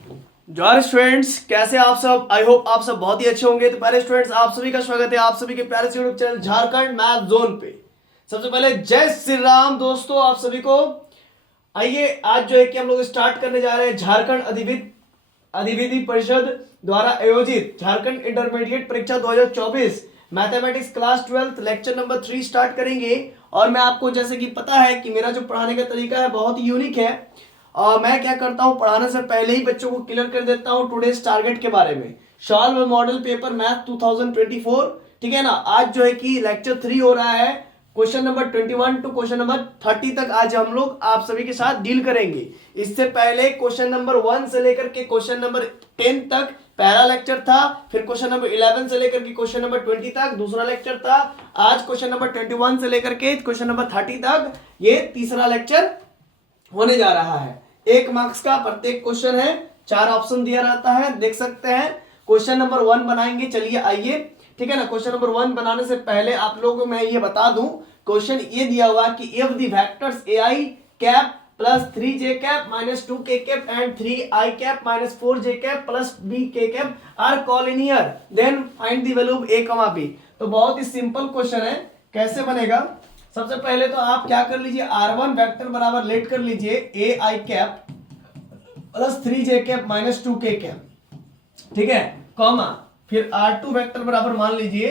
Joy students, कैसे आप सब? आई होप आप सब बहुत ही अच्छे होंगे। तो पहले स्टूडेंट्स, आप सभी का स्वागत है आप सभी के प्यारे से YouTube channel Jharkhand math zone पे। सबसे पहले जय श्री राम दोस्तों आप सभी को। आइए आज जो है कि हम लोग स्टार्ट करने जा रहे हैं झारखंड अधिविधि परिषद द्वारा आयोजित झारखंड इंटरमीडिएट परीक्षा 2024 mathematics class 12 lecture number 3 start करेंगे। और मैं आपको जैसे कि पता है कि मेरा जो पढ़ाने का तरीका है बहुत ही यूनिक है। और मैं क्या करता हूं, पढ़ाने से पहले ही बच्चों को क्लियर कर देता हूं टुडेस टारगेट के बारे में। सॉल्व मॉडल पेपर मैथ 2024, ठीक है ना। आज जो है कि लेक्चर 3 हो रहा है। Question number 21 to question number 30 तक आज हम लोग आप सभी के साथ डील करेंगे। इससे पहले क्वेश्चन नंबर 1 से लेकर के क्वेश्चन नंबर 10 तक पहला लेक्चर था। फिर क्वेश्चन नंबर 11 से लेकर के क्वेश्चन नंबर 20 तक दूसरा लेक्चर था। आज क्वेश्चन नंबर 21 से लेकर के क्वेश्चन नंबर 30 तक ये तीसरा लेक्चर होने जा रहा है। 1 मार्क्स का प्रत्येक क्वेश्चन है, 4 ऑप्शन दिया रहता है, देख सकते हैं। क्वेश्चन नंबर 1 बनाएंगे, चलिए आइए, ठीक है ना। क्वेश्चन नंबर 1 बनाने से पहले आप लोगों को मैं ये बता दूं, क्वेश्चन ये दिया हुआ कि if the vectors ai cap plus 3j cap minus 2k cap and 3i cap minus 4j cap plus bk cap are collinear then find the value a, b। तो बहुत ही सिंपल क्वेश्चन है। कैसे बनेगा? सबसे पहले तो आप क्या कर लीजिए, r1 वेक्टर बराबर लेट कर लीजिए ai cap plus 3j cap minus 2k cap, ठीक है, कॉमा फिर r2 वेक्टर बराबर मान लीजिए,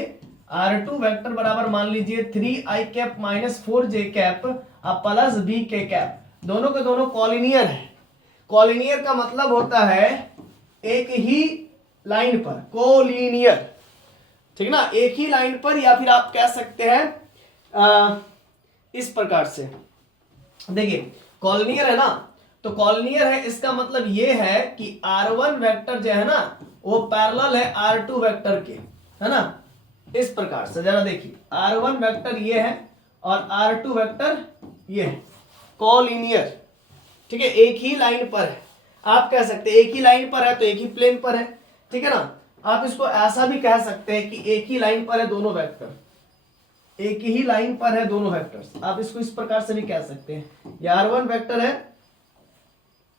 r2 वेक्टर बराबर मान लीजिए 3i cap minus 4j cap plus bk cap. दोनों के दोनों कॉलिनियर है। कॉलिनियर का मतलब होता है एक ही लाइन पर, कोलिनियर, ठीक ना, एक ही लाइन पर। या फिर आप कह सकते हैं इस प्रकार से, देखिए कॉलिनियर है ना, तो कॉलिनियर है इसका मतलब ये है कि r1 वेक्टर जो है ना वो पैरेलल है r2 वेक्टर के, है ना। इस प्रकार से जरा देखिए, r1 वेक्टर ये है और r2 वेक्टर ये है, कॉलिनियर, ठीक है, एक ही लाइन पर है। आप कह सकते हैं एक ही लाइन पर है तो एक ही प्लेन पर है, ठीक है ना। आप इसको ऐसा भी कह सकते हैं कि एक ही लाइन पर है दोनों वेक्टर, एक ही लाइन पर है दोनों वेक्टर्स। आप इसको इस प्रकार से भी कह सकते हैं, ये r1 वेक्टर है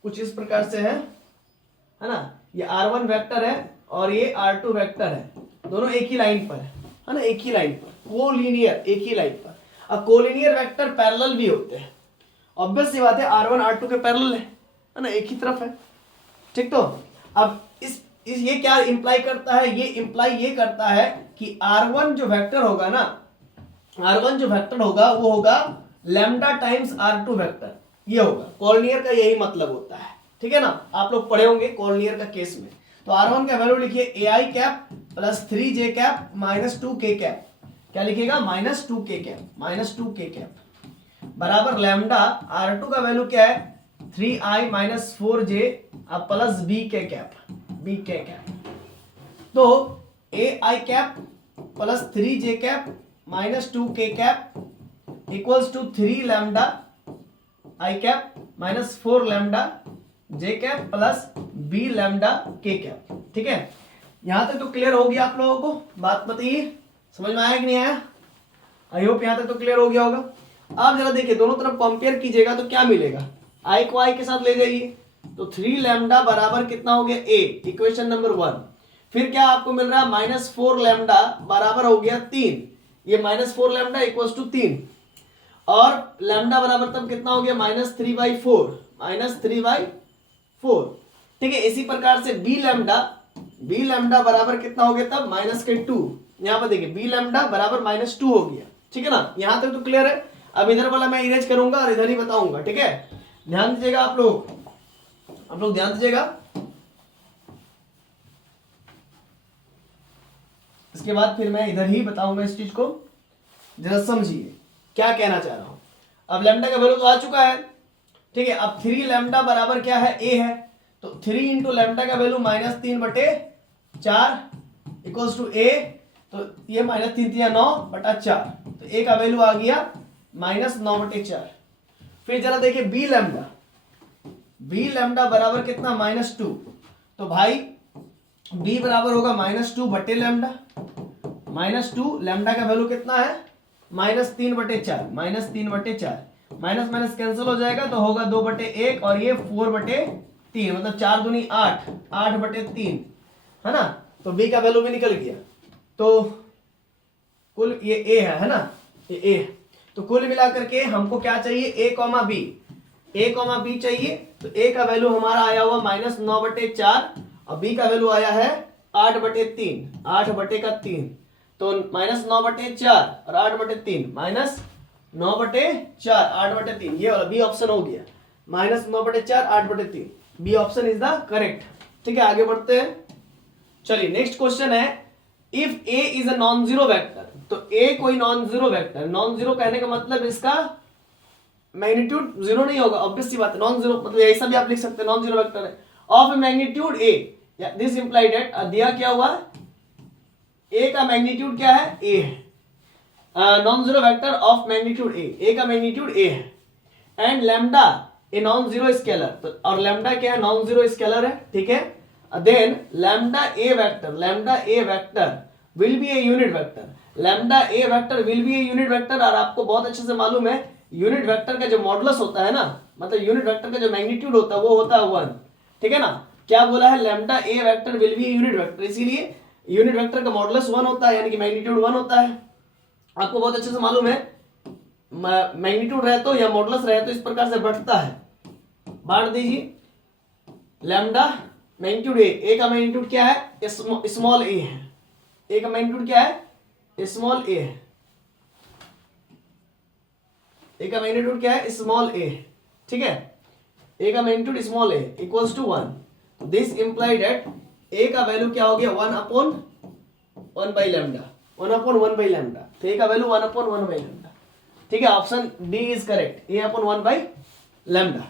कुछ इस प्रकार से है ना, ये r1 वेक्टर है और ये r2 वेक्टर है, दोनों एक ही लाइन पर है ना, एक ही लाइन पर, कोलिनियर, एक ही लाइन पर। अब कोलिनियर वेक्टर पैरेलल भी होते हैं, ऑब्वियस सी बात है, r1 r2 के पैरेलल है ना, एक ही तरफ है, ठीक। तो अब इस ये क्या इंप्लाई करता है, ये इंप्लाई ये करता है कि r1 जो वेक्टर होगा ना, r1 जो वेक्टर होगा वो होगा लैम्डा टाइम्स r2 वेक्टर, ये होगा। कॉलिनियर का यही मतलब होता है, ठीक है ना। आप लोग पढ़े होंगे कॉलिनियर का केस में। तो r1 का वैल्यू लिखिए ai cap plus 3j cap minus 2k cap, क्या लिखिएगा, minus 2k cap, minus 2k cap बराबर लैम्डा r2 का वैल्यू क्या है 3i minus 4j plus bk cap, bk cap. तो ai cap plus 3j cap minus 2k cap equals to 3 lambda i cap minus 4 lambda j cap plus b lambda k cap, ठीक है। यहां तक तो clear हो गया आप लोगों को? बात बताइए, समझ में आया कि नहीं आया? आई होप यहां तक तो क्लियर हो गया होगा। आप जरा देखिए, दोनों तरफ कंपेयर कीजिएगा तो क्या मिलेगा, i को i के साथ ले जाइए तो 3 लैम्डा बराबर कितना हो गया a, इक्वेशन नंबर 1। फिर क्या आपको मिल रहा है, माइनस 4 लैम्डा बराबर हो गया 3, ये माइनस 4 लैम्डा इक्वल्स टू 3, और लैम्डा बराबर तब कितना हो गया, माइनस 3/4, माइनस 3/4, ठीक है। इसी प्रकार से बी लैम्डा बराबर कितना हो गया तब, माइनस के 2। यहां पर देखिए बी लैम्डा बराबर माइनस 2 हो गया, ठीक है ना। यहां तक तो क्लियर है। अब इधर वाला मैं इरेज करूंगा और इधर ही बताऊंगा, ठीक है। ध्यान दीजिएगा आप लोग ध्यान दीजिएगा। इसके बाद फिर मैं इधर ही बताऊंगा इस चीज को, जरा समझिए क्या कहना चाह रहा हूं। अब लैम्डा का वैल्यू तो आ चुका है, ठीक है। अब 3 लैम्डा बराबर क्या है, a है, तो 3 इंटू लैम्डा का value minus 3/4 equals to a, तो ये माइनस 3×9/4, तो a का वैल्यू आ गया माइनस 9/4। फिर जरा देखिए बी लैम्डा बराबर कितना, माइनस 2, तो भाई b बराबर होगा माइनस 2/लैम्डा, माइनस 2 लैम्डा का वैल्यू कितना है, minus 3/4, minus 3/4, minus minus cancel हो जाएगा तो होगा 2/1 और ये 4/4 3, मतलब 4 दूनी 8, 8/3 है ना। तो बी का वैल्यू भी निकल गया। तो कुल ये ए है ना, ये ए। तो कुल मिलाकर के हमको क्या चाहिए, ए कॉमा बी, ए कॉमा बी चाहिए। तो ए का वैल्यू हमारा आया हुआ -9/4 और बी का वैल्यू आया है 8/3, 8/3। तो -9/4 और 8/3, -9/4 8/3, ये वाला बी ऑप्शन हो गया। -9/4 8/3, B option is the correct. ठीक है, आगे बढ़ते हैं। चलिए नेक्स्ट क्वेश्चन है, if A is a non zero vector. तो ए कोई non zero vector, non zero कहने का मतलब इसका मैग्नीट्यूड जीरो नहीं होगा, ऑब्वियस सी बात है। नॉन जीरो मतलब ऐसा भी आप लिख सकते हैं, नॉन जीरो वेक्टर है of magnitude A, this implied that, दिया क्या हुआ, ए का मैग्नीट्यूड क्या है, ए है। Non zero vector of magnitude ए का मैग्नीट्यूड ए है। And lambda a non zero scalar, तो और लैम्डा क्या है, नॉन जीरो स्केलर है। ठीक है, then lambda A vector will be a unit vector, lambda A vector will be a unit vector. और आपको बहुत अच्छे से मालूम है यूनिट वेक्टर का जो मॉडुलस होता है ना, मतलब यूनिट वेक्टर का जो मैग्नीट्यूड होता है वो होता है 1। ठीक है ना, क्या बोला है, lambda A vector will be a unit vector, इसीलिए यूनिट वेक्टर का मॉडुलस 1 होता है, यानी कि मैग्नीट्यूड 1 होता है। आपको बहुत अच्छे से मालूम है मैग्नीट्यूड रहे तो या मॉडुलस रहे तो इस प्रकार से बढ़ता है, बांट दीजिए। लैम्डा मैग्नीट्यूड ए का मैग्नीट्यूड क्या है, स्मॉल ए है, ए का मैग्नीट्यूड क्या है, स्मॉल ए है, ए का मैग्नीट्यूड क्या है, स्मॉल ए। ठीक है, ए का magnitude small A equals to 1। This implied that A का वैल्यू क्या हो गया, 1/1/लैम्डा, 1/1/लैम्डा। तो ए का वैल्यू 1/1/लैम्डा। ठीक है, ऑप्शन डी इज करेक्ट, A/1/लैम्डा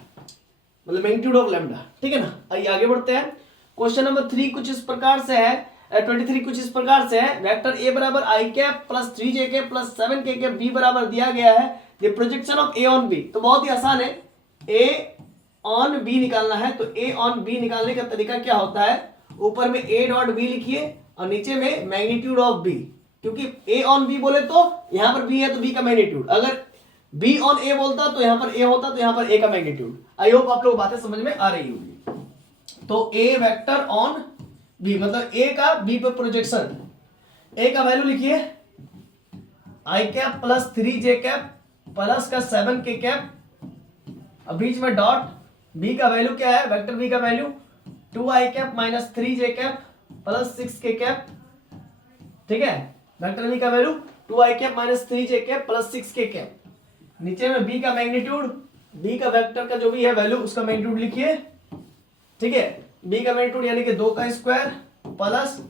मतलब मैग्नीट्यूड ऑफ लैम्डा। ठीक है ना, आइए आगे बढ़ते हैं। क्वेश्चन नंबर 3 कुछ इस प्रकार से है, 23 कुछ इस प्रकार से है, वेक्टर ए बराबर I cap plus 3j cap plus 7k cap B बराबर दिया गया है, the projection of A on B. तो बहुत ही आसान है, ए ऑन बी निकालना है। तो ए ऑन बी निकालने का तरीका क्या होता है, ऊपर में ए डॉट बी लिखिए और नीचे में मैग्नीट्यूड ऑफ बी, क्योंकि ए ऑन बी बोले तो यहां पर बी है तो बी का मैग्नीट्यूड, अगर बी ऑन ए बोलता तो यहां पर ए होता, तो यहां पर ए का मैग्नीट्यूड। आई होप आप लोग बातें समझ में आ रही होगी। तो ए वेक्टर ऑन बी मतलब ए का बी पर प्रोजेक्शन, ए का वैल्यू लिखिए I cap plus 3j cap plus का 7k कैप, अब बीच में डॉट, बी का वैल्यू क्या है, वेक्टर बी का value 2i cap minus 3j cap plus 6k cap. ठीक है, वेक्टर बी का value 2i cap minus 3j cap plus 6k cap. नीचे में बी का मैग्नीट्यूड, बी का वेक्टर का जो भी है वैल्यू उसका मैग्नीट्यूड लिखिए। ठीक है, बी का मैग्नीट्यूड यानी कि 2 का स्क्वायर प्लस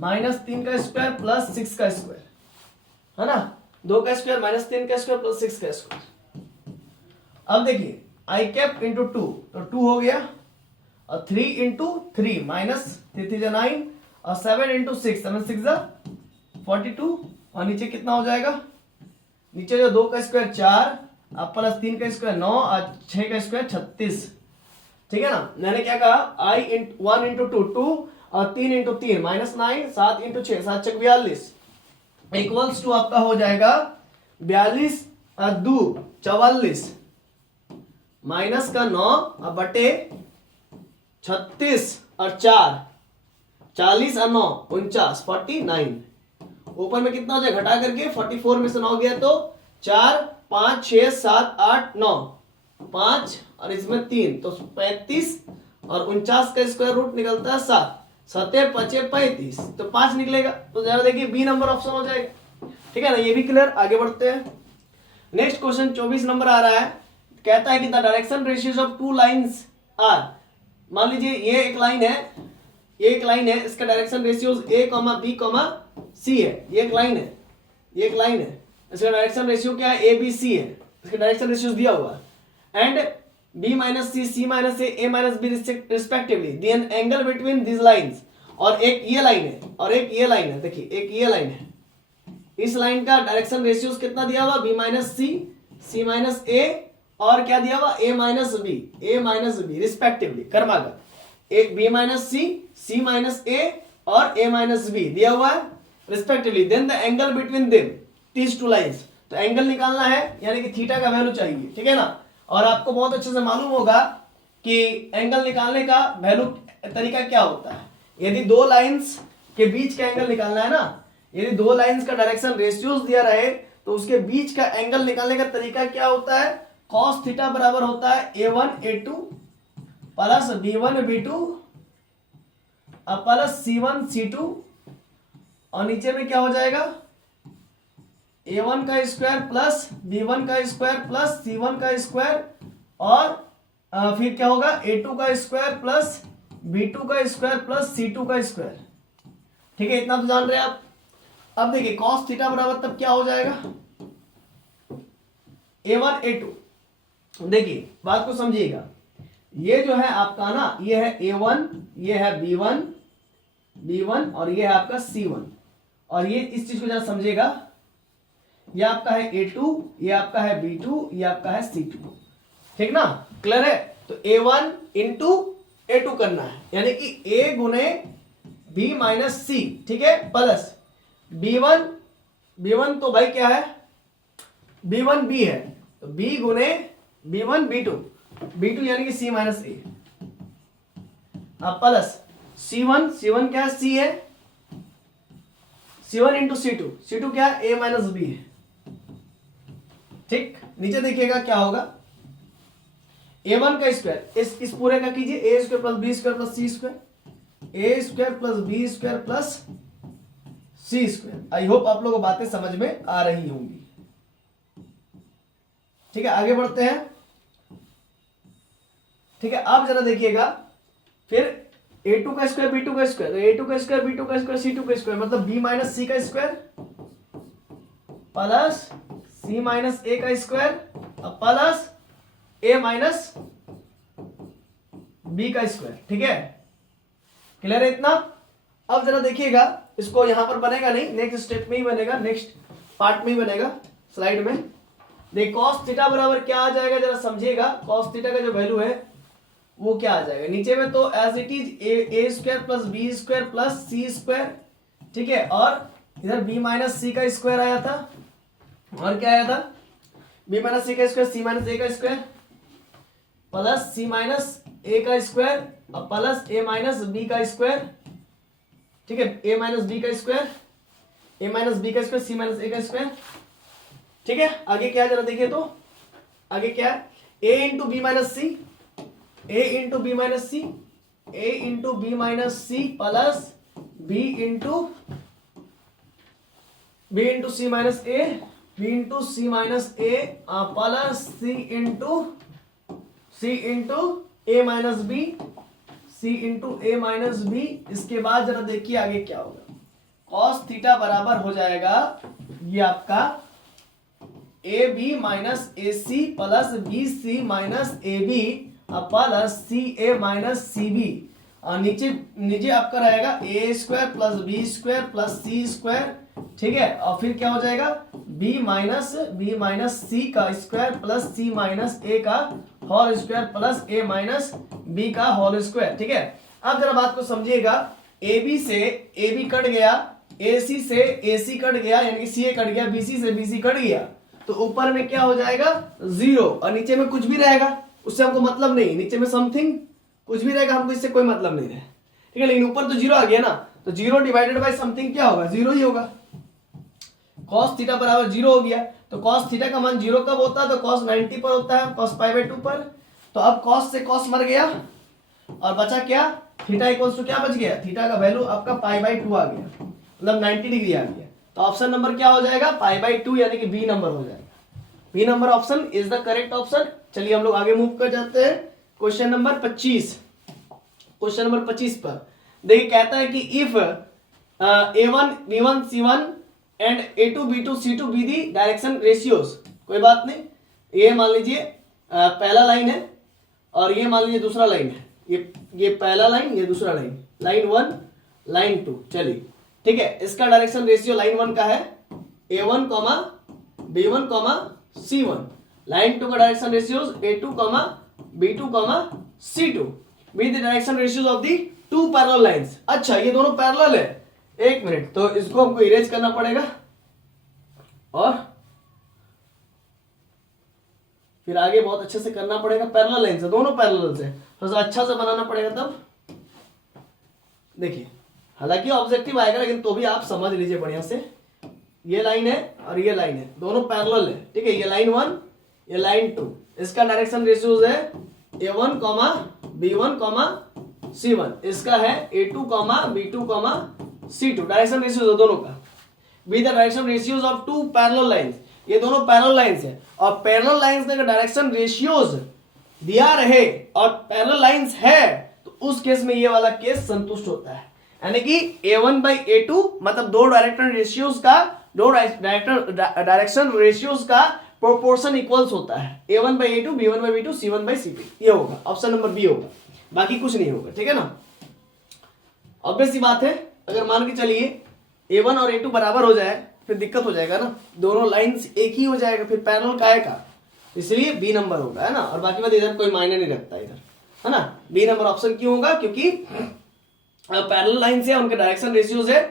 माइनस 3 का स्क्वायर प्लस 6 का स्क्वायर, है ना, 2 का स्क्वायर माइनस 3 का स्क्वायर प्लस 6 का स्क्वायर। अब देखिए आई कैप इंटू 2 तो 2 हो गया, और 3 इंटू 3 माइनस 3 9 और 7 इंटू 6 7 6 42, और नीचे कितना हो जाएगा, नीचे जो 2 का स्क्वायर 4 अब प्लस 3 का स्क्वायर 9 और 6 का स्क्वायर 36। ठीक है ना, मैंने क्या कहा, आई 1 इंटू 2 2 और 3 into 3 minus 9, 7 into 6 7 6 42 equals to आपका हो जाएगा 42 और 2 44 माइनस का 9 और बटे 36 और 4 40 और 9 49 49। ऊपर में कितना हो जाए घटा करके 44 में से 9 गया तो 4 5 6 7 8 9 5 और इसमें 3 तो 35 और 49 का स्क्वायर रूट निकलता है 7 7 5 35 तो 5 निकलेगा। तो जरा देखिए बी नंबर ऑप्शन हो जाएगा। ठीक है ना, ये भी क्लियर। आगे बढ़ते हैं। नेक्स्ट क्वेश्चन 24 नंबर आ रहा है, कहता है कि the direction ratios of two lines are. मान लीजिए ये एक लाइन है, ये एक लाइन है, इसका डायरेक्शन रेशियोज ए कॉमा बी कॉमा सी है। ये एक लाइन है, ये एक लाइन है, इसका डायरेक्शन रेशियो क्या है, ए बी सी है, इसका डायरेक्शन रेशियोज दिया हुआ है। And B minus C, C minus A minus B respectively, the angle between this lines. और एक ये लाइन है और एक ये लाइन है, देखिए एक ये लाइन है, इस लाइन का डायरेक्शन रेशियोज कितना दिया हुआ, B minus C, C minus A, और क्या दिया हुआ, ए माइनस बी रिस्पेक्टिवली क्रमागत। एक B minus C, C minus A और ए माइनस बी दिया हुआ है respectively. Then the angle between them these two lines. तो एंगल निकालना है यानी कि थीटा का वैल्यू चाहिए। ठीक है ना, और आपको बहुत अच्छे से मालूम होगा कि एंगल निकालने का वैल्यू तरीका क्या होता है। यदि दो लाइंस के बीच का एंगल निकालना है ना, यदि दो लाइंस का डायरेक्शन रेशियोज दिया रहे तो उसके बीच का एंगल निकालने का तरीका क्या होता है। cos थीटा बराबर होता है a1 a2 plus b1 b2 plus c1 c2 और नीचे में क्या हो जाएगा a1 का स्क्वायर प्लस b1 का स्क्वायर प्लस c1 का स्क्वायर और फिर क्या होगा a2 का स्क्वायर प्लस b2 का स्क्वायर प्लस c2 का स्क्वायर। ठीक है, इतना तो जान रहे हैं आप। अब देखिए cos थीटा बराबर तब क्या हो जाएगा a1 a2। देखिए बात को समझिएगा, ये जो है आपका ना, ये है a1, ये है b1 और ये है आपका c1। और ये इस चीज को जरा समझिएगा, ये आपका है a2, ये आपका है b2, ये आपका है c2। ठीक ना, क्लियर है। तो a1 इंटू a2 करना है, यानी कि a गुने b माइनस c, ठीक है, प्लस b1 तो भाई क्या है b1 b है, तो b गुने b1 b2 यानी कि c minus a plus c1 क्या है, c है, c1 इंटू c2 क्या है a माइनस b है। ठीक, नीचे देखिएगा क्या होगा a1 का स्क्वायर, इस पूरे का कीजिए a square plus b square plus c square, a square plus b square plus c square. I hope आप लोगों को बातें समझ में आ रही होंगी। ठीक है, आगे बढ़ते हैं। ठीक है, अब जरा देखिएगा फिर a2 का स्क्वायर b2 का स्क्वायर, तो a2 का स्क्वायर b2 का स्क्वायर c2 का स्क्वायर मतलब b माइनस c का square plus c minus a का square plus a minus b का स्क्वायर। ठीक है, क्लियर है इतना। अब जरा देखिएगा, इसको यहां पर बनेगा नहीं, नेक्स्ट स्टेप में ही बनेगा, नेक्स्ट पार्ट में ही बनेगा, स्लाइड में। देख cos थीटा बराबर क्या आ जाएगा, जरा समझिएगा। cos थीटा का जो वैल्यू है वो क्या आ जाएगा, नीचे में तो as it is A square plus B square plus C square. ठीक है, और इधर b माइनस सी का स्क्वायर आया था, और क्या आया था b माइनस सी का स्क्वायर सी माइनस ए का स्क्वायर प्लस सी माइनस ए का स्क्वायर और प्लस ए माइनस बी का स्क्वायर। ठीक है, a माइनस बी का स्क्वायर, a माइनस बी का स्क्वायर, c माइनस ए का स्क्वायर। ठीक है, आगे क्या है जरा देखिए, तो आगे क्या है a into b minus c, a into b minus c, a into b minus c plus b into c minus a, b into c minus a plus c into a minus b, c into a minus b. इसके बाद जरा देखिए आगे क्या होगा, cos theta बराबर हो जाएगा ये आपका a b minus a c plus b c minus a b plus c a minus c b. और नीचे आपका रहेगा a square plus B square plus C square. ठीक है, और फिर क्या हो जाएगा बी माइनस सी का स्क्वायर प्लस सी माइनस ए का होल स्क्वायर प्लस ए माइनस बी का होल स्क्वायर। ठीक है, अब जरा बात को समझिएगा, ए बी से ए बी कट गया, ए सी से ए सी कट गया, यानी कि सी ए कट गया, बी सी से बी सी कट गया, तो ऊपर में क्या हो जाएगा 0 और नीचे में कुछ भी रहेगा, उससे हमको मतलब नहीं। नीचे में समथिंग कुछ भी रहेगा, हमको इससे कोई मतलब नहीं है। ठीक है, लेकिन ऊपर तो 0 आ गया ना, तो 0 डिवाइडेड बाय समथिंग क्या होगा 0 ही होगा। cos थीटा बराबर 0 हो गया, तो cos थीटा का मान 0 कब होता है, तो cos 90 पर होता है, cos पाई बाय 2 पर। तो अब cos से cos मर गया और बचा क्या, थीटा इक्वल्स टू क्या बच गया, थीटा का वैल्यू आपका पाई बाय 2 आ गया, मतलब 90 डिग्री आ गया। तो ऑप्शन नंबर क्या हो जाएगा पाई बाय 2, यानी कि बी नंबर हो जाएगा। B number option is the correct option. चलिए हम लोग आगे मूव कर जाते हैं क्वेश्चन नंबर 25। क्वेश्चन नंबर 25 पर देखिए कहता है कि if a1 b1 c1 and a2 b2 c2 be the direction ratios. कोई बात नहीं, ये मान लीजिए पहला लाइन है और ये मान लीजिए दूसरा लाइन है, ये पहला लाइन, ये दूसरा लाइन, लाइन 1 लाइन 2। चलिए ठीक है, इसका डायरेक्शन रेशियो लाइन 1 का है a1 b1 c1, लाइन 2 का direction ratios a2 b2 c2 with the direction ratios of the 2 parallel lines. अच्छा, ये दोनों पैरेलल है, एक मिनट, तो इसको हमको इरेज करना पड़ेगा और फिर आगे बहुत अच्छे से करना पड़ेगा। पैरेलल लाइन से, दोनों पैरेलल से, थोड़ा सा अच्छा से बनाना पड़ेगा तब। देखिए हालांकि ऑब्जेक्टिव आएगा लेकिन तो भी आप समझ लीजिए बढ़िया से। ये लाइन है और ये लाइन है, दोनों पैरेलल है, ठीक है। ये लाइन 1, ये लाइन 2, इसका डायरेक्शन रेशियोज है A1, B1, C1, इसका है A2, B2, C2। Direction ratios है दोनों का। Be the direction ratios of two parallel lines, ये दोनों पैरेलल लाइंस है और पैरेलल लाइंस का डायरेक्शन रेशियोज दिया रहे और पैरेलल लाइंस है तो उस केस में ये वाला केस संतुष्ट होता है। यानी कि A1/A2 मतलब दो डायरेक्शन रेशियोज का प्रोपोर्शन इक्वल्स होता है। A1/A2, B1/B2, C1/C2, ये होगा ऑप्शन नंबर बी होगा, बाकी कुछ नहीं होगा, ठीक है ना। ऑब्वियस सी बात है, अगर मान के चलिए A1 और A2 बराबर हो जाए फिर दिक्कत हो जाएगा ना, दोनों लाइंस एक ही हो जाएगा, फिर पैरेलल काहे का, इसलिए बी नंबर होगा, है ना। और बाकी बात इधर कोई मायने नहीं रखता इधर, है ना। बी नंबर ऑप्शन क्यों होगा, क्योंकि पैरेलल लाइंस है, उनके डायरेक्शन रेशियोज है,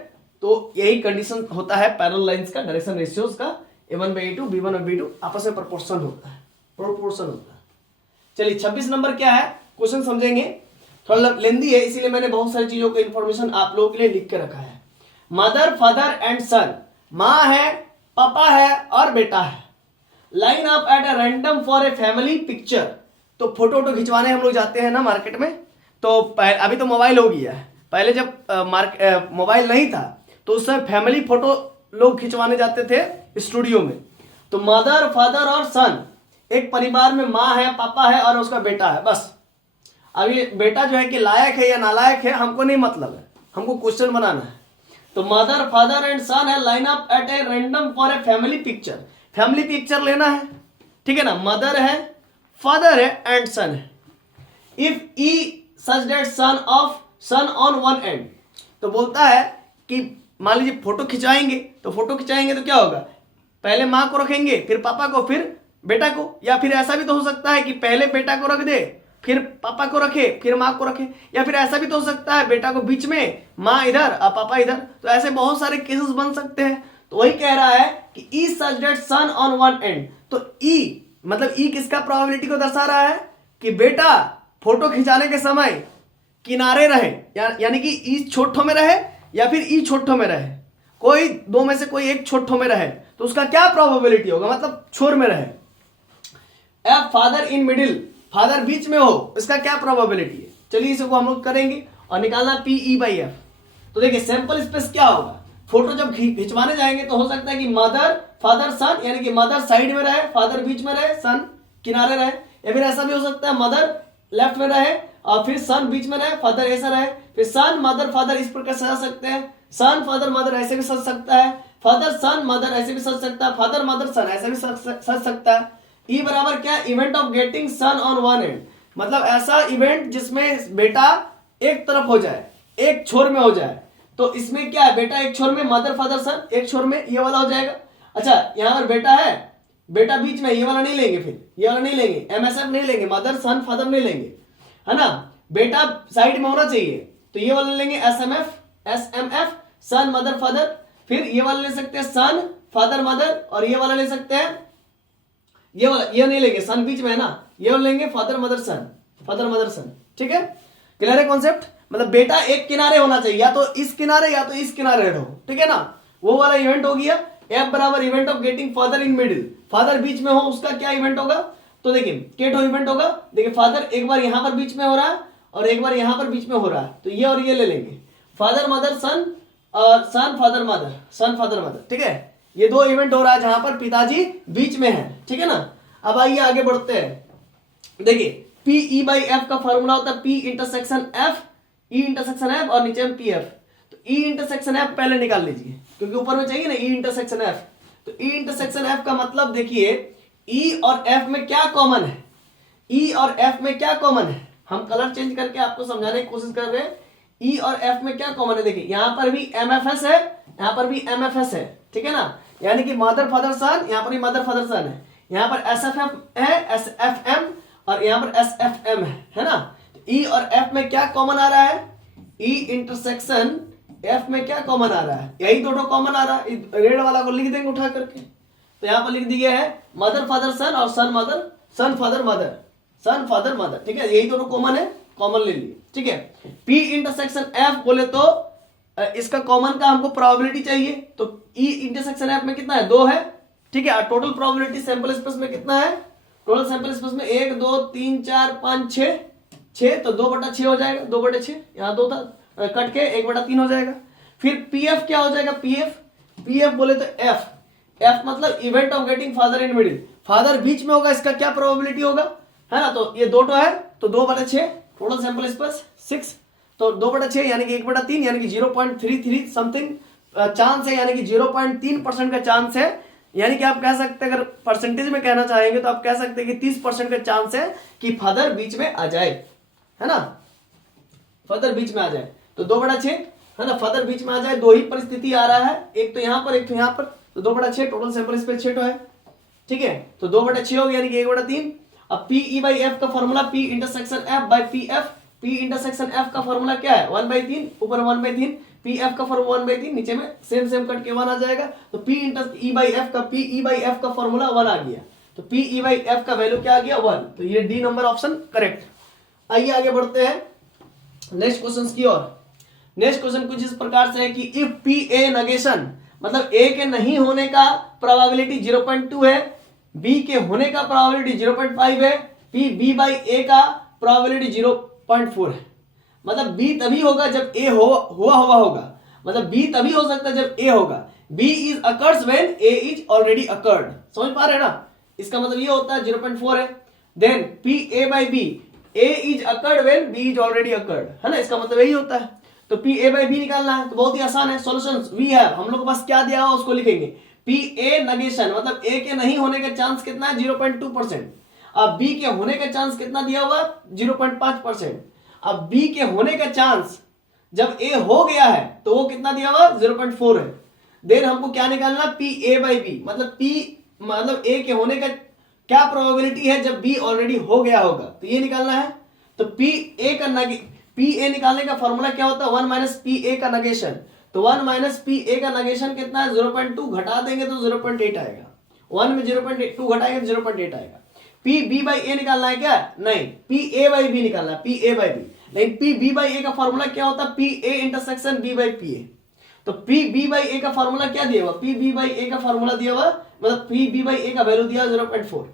तो यही कंडीशन होता है पैरेलल लाइंस का डायरेक्शन रेशियोज का। A1/A2, B1/B2 आपस में प्रोपोर्शन होता है, चलिए 26 नंबर क्या है, क्वेश्चन समझेंगे। थोड़ा लेंदी है इसीलिए मैंने बहुत सारी चीजों का इंफॉर्मेशन आप लोगों के लिए लिख के रखा है। मदर, फादर एंड सन, माँ है, पापा है और बेटा है। Line up at a random for a family picture, तो फोटो खिंचवाने हम लोग जाते हैं ना मार्केट में, तो अभी तो मोबाइल हो गया है, पहले जब मोबाइल नहीं था तो उस समय फैमिली फोटो लोग खिंचवाने जाते थे स्टूडियो में। तो मदर, फादर और सन, एक परिवार में माँ है, पापा है और उसका बेटा है, बस। अब ये बेटा जो है कि लायक है या नालायक है हमको नहीं मतलब है, हमको क्वेश्चन बनाना है। तो मदर, फादर एंड सन है, line up at a random for a family picture, family picture लेना है, ठीक है ना। मदर है, फादर है एंड सन है। If E such that sun on one and, तो बोलता है कि मान लीजिए फोटो खिंचाएंगे तो क्या होगा, पहले माँ को रखेंगे फिर पापा को फिर बेटा को, या फिर ऐसा भी तो हो सकता है कि पहले बेटा को रख दे फिर पापा को रखे फिर माँ को रखे, या फिर ऐसा भी तो हो सकता है बेटा को बीच में, माँ इधर और पापा इधर। तो ऐसे बहुत सारे केसेस बन सकते हैं। तो वही कह रहा है कि E such that sun on one and, तो ई मतलब ई किसका प्रोबेबिलिटी को दर्शा रहा है कि बेटा फोटो खिंचाने के समय किनारे रहे, यानी कि ई छोटो में रहे या फिर ई छोटो में रहे, कोई दो में से कोई एक छोटो में रहे, तो उसका क्या प्रोबेबिलिटी होगा, मतलब छोर में रहे। F father in middle, father बीच में हो, इसका क्या प्रोबेबिलिटी है। चलिए इसको हम लोग करेंगे और निकालना PE/F। तो देखिए सैंपल स्पेस क्या होगा, फोटो जब खिंचवाने जाएंगे तो हो सकता है कि मदर, फादर, सन, यानी कि मदर साइड में रहे, फादर बीच में रहे, सन किनारे रहे, या फिर ऐसा भी हो सकता है मदर लेफ्ट में रहे और फिर सन बीच में रहे, फादर ऐसा रहे, फिर सन मदर फादर इस प्रकार सजा सकते हैं, सन फादर मदर ऐसे भी सज सकता है, फादर सन मदर ऐसे भी सज सकता है, फादर मदर सन ऐसे भी सज सकता है। ई बराबर क्या, event of getting sun on one and, मतलब ऐसा इवेंट जिसमें बेटा एक तरफ हो जाए, एक छोर में हो जाए। तो इसमें क्या है, बेटा एक छोर में, मदर फादर सन एक छोर में, ये वाला हो जाएगा। अच्छा यहाँ पर बेटा है, बेटा बीच में, ये वाला नहीं लेंगे, फिर ये वाला नहीं लेंगे, MSF नहीं लेंगे, मदर सन फादर नहीं लेंगे, है ना। बेटा साइड में होना चाहिए तो ये वाला लेंगे SMF, सन मदर फादर। फिर ये वाला ले सकते हैं सन फादर मदर, और ये वाला ले सकते हैं, ये वाला ये नहीं लेंगे, सन बीच में है ना, ये वाला लेंगे फादर मदर सन, ठीक है। क्लियर है कॉन्सेप्ट, मतलब बेटा एक किनारे होना चाहिए, या तो इस किनारे या तो इस किनारे रहो, ठीक है ना। वो वाला इवेंट हो गया। F बराबर event of getting father in middle, father बीच में हो, उसका क्या इवेंट होगा, तो देखिए केटो इवेंट होगा। देखिए फादर एक बार यहां पर बीच में हो रहा है और एक बार यहां पर बीच में हो रहा है, तो ये और ये ले लेंगे, फादर मदर सन और सन फादर मदर, ठीक है। ये दो इवेंट हो रहा है जहां पर पिताजी बीच में है, ठीक है ना। अब आइए आगे बढ़ते हैं। देखिए PE/F का फॉर्मूला होता है P intersection F, E intersection F और नीचे में PF। तो E इंटरसेक्शन F पहले निकाल लीजिए क्योंकि ऊपर में चाहिए ना E इंटरसेक्शन F। तो E इंटरसेक्शन F का मतलब देखिए E और F में क्या कॉमन है, E और F में क्या कॉमन है, हम कलर चेंज करके आपको समझाने की कोशिश कर रहे हैं। E और F में क्या कॉमन है, देखिए यहां पर भी MFS है, यहां पर भी MFS है, ठीक है ना। यानी कि मदर फादर सन, यहां पर भी मदर फादर सन है, यहां पर SFF है, SFM, और यहां पर SFM है ना। तो E और F में क्या कॉमन आ रहा है, E इंटरसेक्शन F में क्या कॉमन आ रहा है, यही दोनों कॉमन आ रहा है। रेड वाला को लिख देंगे उठा करके, तो यहां पर लिख दिया है मदर फादर सन और सन फादर मदर, ठीक है, यही दोनों कॉमन है। कॉमन ले लिए, ठीक है। P इंटरसेक्शन F बोले तो इसका कॉमन का हमको प्रोबेबिलिटी चाहिए, तो E इंटरसेक्शन F में कितना है, 2 है, ठीक है। टोटल प्रोबेबिलिटी सैंपल स्पेस में कितना है, टोटल सैंपल स्पेस में 1 2 3 4 5 6, तो 2/6 हो जाएगा, 2/6 यहाँ 2 था, कट के 1/3 हो जाएगा। फिर PF क्या हो जाएगा, PF बोले तो F मतलब event of getting father in middle, father बीच में होगा, इसका क्या प्रोबेबिलिटी होगा, है ना। तो ये 2 है, तो 2/6, टोटल सैंपल स्पेस 6, तो 2/6 यानी कि 1/3 यानी कि 0.33 समथिंग चांस है, यानी कि 0.3% का चांस है। यानी कि आप कह सकते हैं, अगर परसेंटेज में कहना चाहेंगे तो आप कह सकते हैं कि 30% का चांस है कि फादर बीच में आ जाए, है ना, फादर बीच में आ जाए। तो 2/6 है ना, फादर बीच में आ जाए, 2 ही परिस्थिति आ रहा है, एक तो यहाँ पर एक तो यहाँ पर, तो 2/6, टोटल सैंपल स्पेस 6 है, ठीक है। तो 2/6 हो गया यानी कि 1/3। अब PE/F का formula P intersection F by PF, P intersection F का फॉर्मूला क्या है, 1/3, ऊपर 1/3, PF का फॉर्मूला 1/3, नीचे में सेम कट के 1 आ जाएगा। तो PE/F का फॉर्मूला 1 आ गया, तो PE/F का वैल्यू क्या आ गया, 1। तो ये डी नंबर ऑप्शन करेक्ट। आइए आगे बढ़ते हैं नेक्स्ट क्वेश्चन की ओर। नेक्स्ट क्वेश्चन कुछ इस प्रकार से है कि इफ PA नेगेशन, मतलब A के नहीं होने का प्रोबेबिलिटी 0.2 है, B के होने का प्रोबेबिलिटी 0.5 है, B/A का प्रोबेबिलिटी 0.4 है। मतलब B तभी होगा जब A हुआ होगा, मतलब B तभी हो सकता है जब A होगा। B is occurs when A is already occurred, समझ पा रहे हैं ना, इसका मतलब ये होता है 0.4 है। Then PA/B, A is occurred when B is already occurred, है ना, इसका मतलब यही होता है। तो PA/B निकालना है, तो बहुत ही आसान है, सॉल्यूशंस वी हैव, हम लोग के पास क्या दिया हुआ उसको लिखेंगे। PA नेगेशन मतलब A के नहीं होने का चांस कितना है, 0.2%। अब B के होने का चांस कितना दिया हुआ, 0.5%। अब B के होने का चांस जब A हो गया है तो वो कितना दिया हुआ, 0.4 है। देन हमको क्या निकालना, PA/B मतलब A के होने का क्या प्रोबेबिलिटी है जब B ऑलरेडी हो गया होगा, तो ये निकालना है। तो PA निकालने का फॉर्मूला क्या होता है, 1 - PA का नेगेशन, तो 1 - PA का नेगेशन कितना है, 0.2, घटा देंगे तो 0.8 आएगा, 1 में 0.2 घटाएंगे तो 0.8 आएगा। PB/A निकालना है क्या, नहीं, PA/B निकालना है, PA/B। लेकिन PB/A का फॉर्मूला क्या होता है, PA इंटरसेक्शन B/PA। तो PB/A का फॉर्मूला क्या दिया हुआ, PB/A का फॉर्मूला दिया हुआ, मतलब PB/A का वैल्यू दिया 0.4,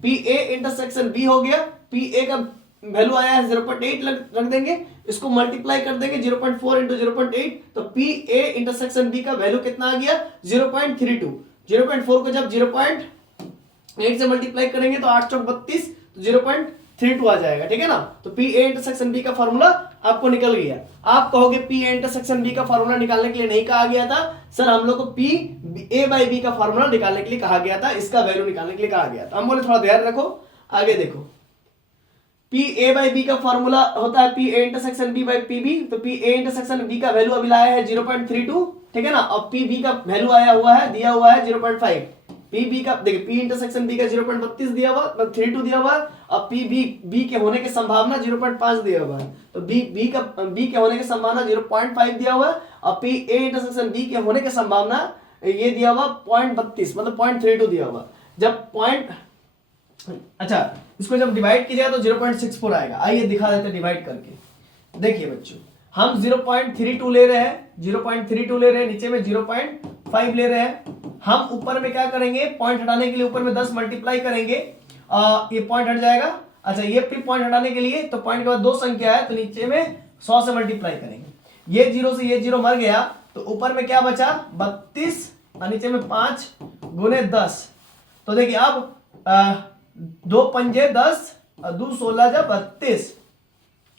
PA इंटरसेक्शन B हो गया, PA का वैल्यू आया है 0.8, रख देंगे, इसको मल्टीप्लाई कर देंगे 0.4 इंटू 0.8, तो PA इंटरसेक्शन B का वैल्यू कितना आ गया, 0.32। 0.4 को जब 0.8 से मल्टीप्लाई करेंगे तो 8 चौक 32, तो 0.32 आ जाएगा, ठीक है ना। तो PA इंटरसेक्शन B का फॉर्मूला आपको निकल गया। आप कहोगे PA इंटरसेक्शन B का फॉर्मूला निकालने के लिए नहीं कहा गया था सर, हम लोग को PA/B का फॉर्मूला निकालने के लिए कहा गया था, इसका वैल्यू निकालने के लिए कहा गया था। हम बोले थोड़ा ध्यान रखो, आगे देखो। PA/B का फॉर्मूला होता है PA इंटरसेक्शन B/PB, तो PA इंटरसेक्शन B का वैल्यू अभी लाया है 0.32, ठीक है ना, और PB का वैल्यू आया हुआ है, दिया हुआ है 0.5। PB का देखिए, P इंटरसेक्शन B का 0.32 दिया हुआ, मतलब 32 दिया हुआ, और B के होने की संभावना 0.5 दिया हुआ है, तो B के होने की संभावना 0.5 दिया हुआ, और PA इंटरसेक्शन B के होने की संभावना ये दिया हुआ 0.32, मतलब 0.32 दिया हुआ। जब अच्छा, इसको जब डिवाइड किया तो 0.64 आएगा। आइए दिखा देते डिवाइड करके। देखिए बच्चों, हम 0.32 ले रहे हैं, 0.32 ले रहे हैं, नीचे में 0.5 ले रहे हैं। हम ऊपर में क्या करेंगे, पॉइंट हटाने के लिए ऊपर में 10 मल्टीप्लाई करेंगे, ये पॉइंट हट जाएगा। अच्छा, ये पॉइंट हटाने के लिए, तो पॉइंट के बाद 2 संख्या है, तो नीचे में 100 से मल्टीप्लाई करेंगे। ये 0 से ये 0 मर गया, तो ऊपर में क्या बचा, 32, और नीचे में 5 गुने 10। तो देखिए अब 2 पंजे 10 और 2 16 जब 32,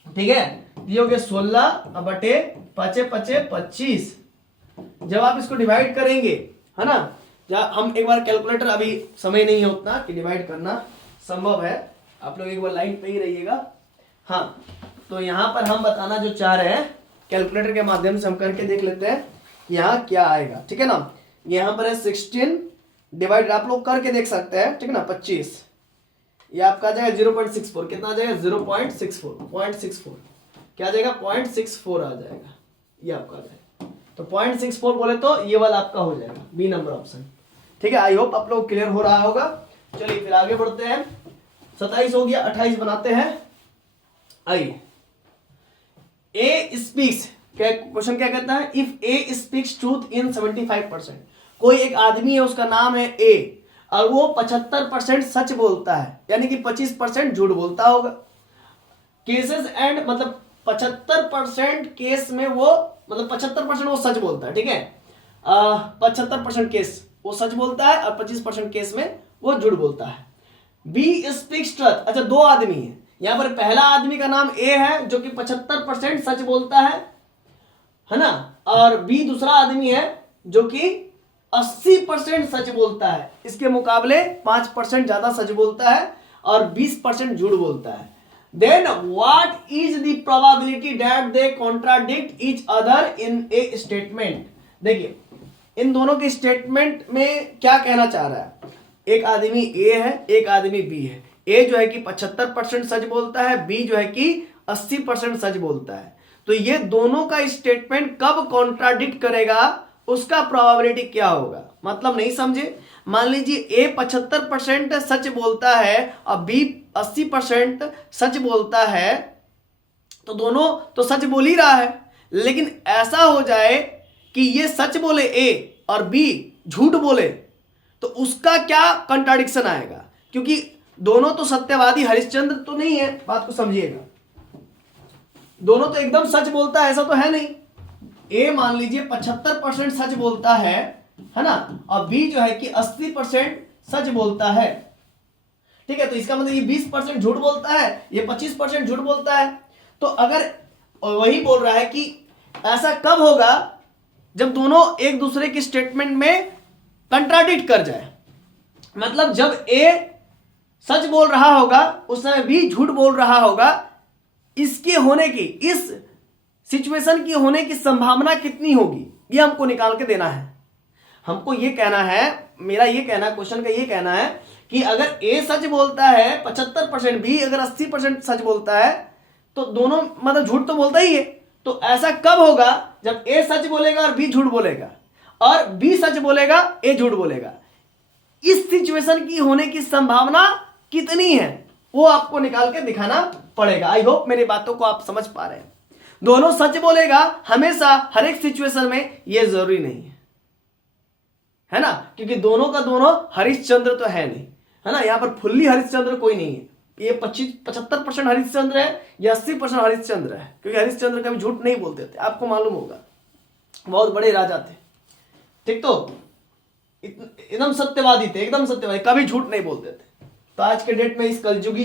ठीक है, ये हो गया 16 बटे 5 5 25। जब आप इसको डिवाइड करेंगे, है ना, जब हम एक बार कैलकुलेटर, अभी समय नहीं है उतना कि डिवाइड करना संभव है, आप लोग एक बार लाइन पे ही रहिएगा। हाँ, तो यहाँ पर हम बताना जो चाह रहे हैं, कैलकुलेटर के माध्यम से हम करके देख लेते हैं यहाँ क्या आएगा, ठीक है ना। यहाँ पर है 16 डिवाइड, आप लोग करके देख सकते हैं, ठीक है ना, 25, ये आपका आ जाएगा 0.64, कितना आ जाएगा, 0.64 क्या आ जाएगा, 0.64 आ जाएगा, ये आपका आ जाएगा। तो 0.64 बोले तो ये वाला आपका हो जाएगा, बी नंबर ऑप्शन, ठीक है। आई होप आप लोग क्लियर हो रहा होगा। चलिए फिर आगे बढ़ते हैं, 27 हो गया, 28 बनाते हैं। आइए ए स्पीक्स, क्या क्वेश्चन क्या कहता है, if A speaks truth in 75%, कोई एक आदमी है उसका नाम है ए और वो 75% सच बोलता है, यानी कि 25% झूठ बोलता होगा। केसेस एंड मतलब 75% केस में वो, मतलब 75% वो सच बोलता है, ठीक है, 75% केस वो सच बोलता है और 25% केस में वो झूठ बोलता है। बी स्पीक्स ट्रुथ, अच्छा दो आदमी है यहां पर, पहला आदमी का नाम ए है जो कि 75% सच बोलता है ना, और बी दूसरा आदमी है जो कि 80% सच बोलता है, इसके मुकाबले 5% ज्यादा सच बोलता है और 20% झूठ बोलता है। Then what is the probability that they contradict each other in a statement. देखिए इन दोनों के स्टेटमेंट में क्या कहना चाह रहा है, एक आदमी ए है एक आदमी बी है, ए जो है कि 75% सच बोलता है, बी जो है कि 80% सच बोलता है, तो ये दोनों का स्टेटमेंट कब कॉन्ट्राडिक्ट करेगा उसका प्रोबेबिलिटी क्या होगा, मतलब नहीं समझे। मान लीजिए ए 75% सच बोलता है और बी 80% सच बोलता है, तो दोनों तो सच बोल ही रहा है, लेकिन ऐसा हो जाए कि ये सच बोले ए और बी झूठ बोले, तो उसका क्या कंट्राडिक्शन आएगा, क्योंकि दोनों तो सत्यवादी हरिश्चंद्र तो नहीं है, बात को समझिएगा, दोनों तो एकदम सच बोलता है ऐसा तो है नहीं। ए मान लीजिए 75% सच बोलता है ना, और बी जो है कि 80% सच बोलता है, ठीक है, तो इसका मतलब ये 20% झूठ बोलता है, ये 25% झूठ बोलता है। तो अगर वही बोल रहा है कि ऐसा कब होगा जब दोनों एक दूसरे की स्टेटमेंट में कंट्राडिक्ट कर जाए, मतलब जब ए सच बोल रहा होगा उस समय बी झूठ बोल रहा होगा, इसके होने की, इस सिचुएशन की होने की संभावना कितनी होगी ये हमको निकाल के देना है। हमको ये कहना है, मेरा ये कहना, क्वेश्चन का ये कहना है कि अगर ए सच बोलता है 75%, बी अगर 80% सच बोलता है, तो दोनों मतलब झूठ तो बोलता ही है, तो ऐसा कब होगा जब ए सच बोलेगा और बी झूठ बोलेगा, और बी सच बोलेगा ए झूठ बोलेगा, इस सिचुएशन की होने की संभावना कितनी है वो आपको निकाल के दिखाना पड़ेगा। आई होप मेरी बातों को आप समझ पा रहे हैं। दोनों सच बोलेगा हमेशा हर एक सिचुएशन में, ये जरूरी नहीं है ना, क्योंकि दोनों का दोनों हरिश्चंद्र तो है नहीं, है ना, यहां पर फुल्ली हरिश्चंद्र कोई नहीं है, ये 75% हरिश्चंद्र है या 80% हरिश्चंद्र है, क्योंकि हरिश्चंद्र कभी झूठ नहीं बोलते थे, आपको मालूम होगा, बहुत बड़े राजा थे, ठीक, तो एकदम सत्यवादी थे, एकदम सत्यवादी, कभी झूठ नहीं बोलते थे। तो आज के डेट में इस कलयुगी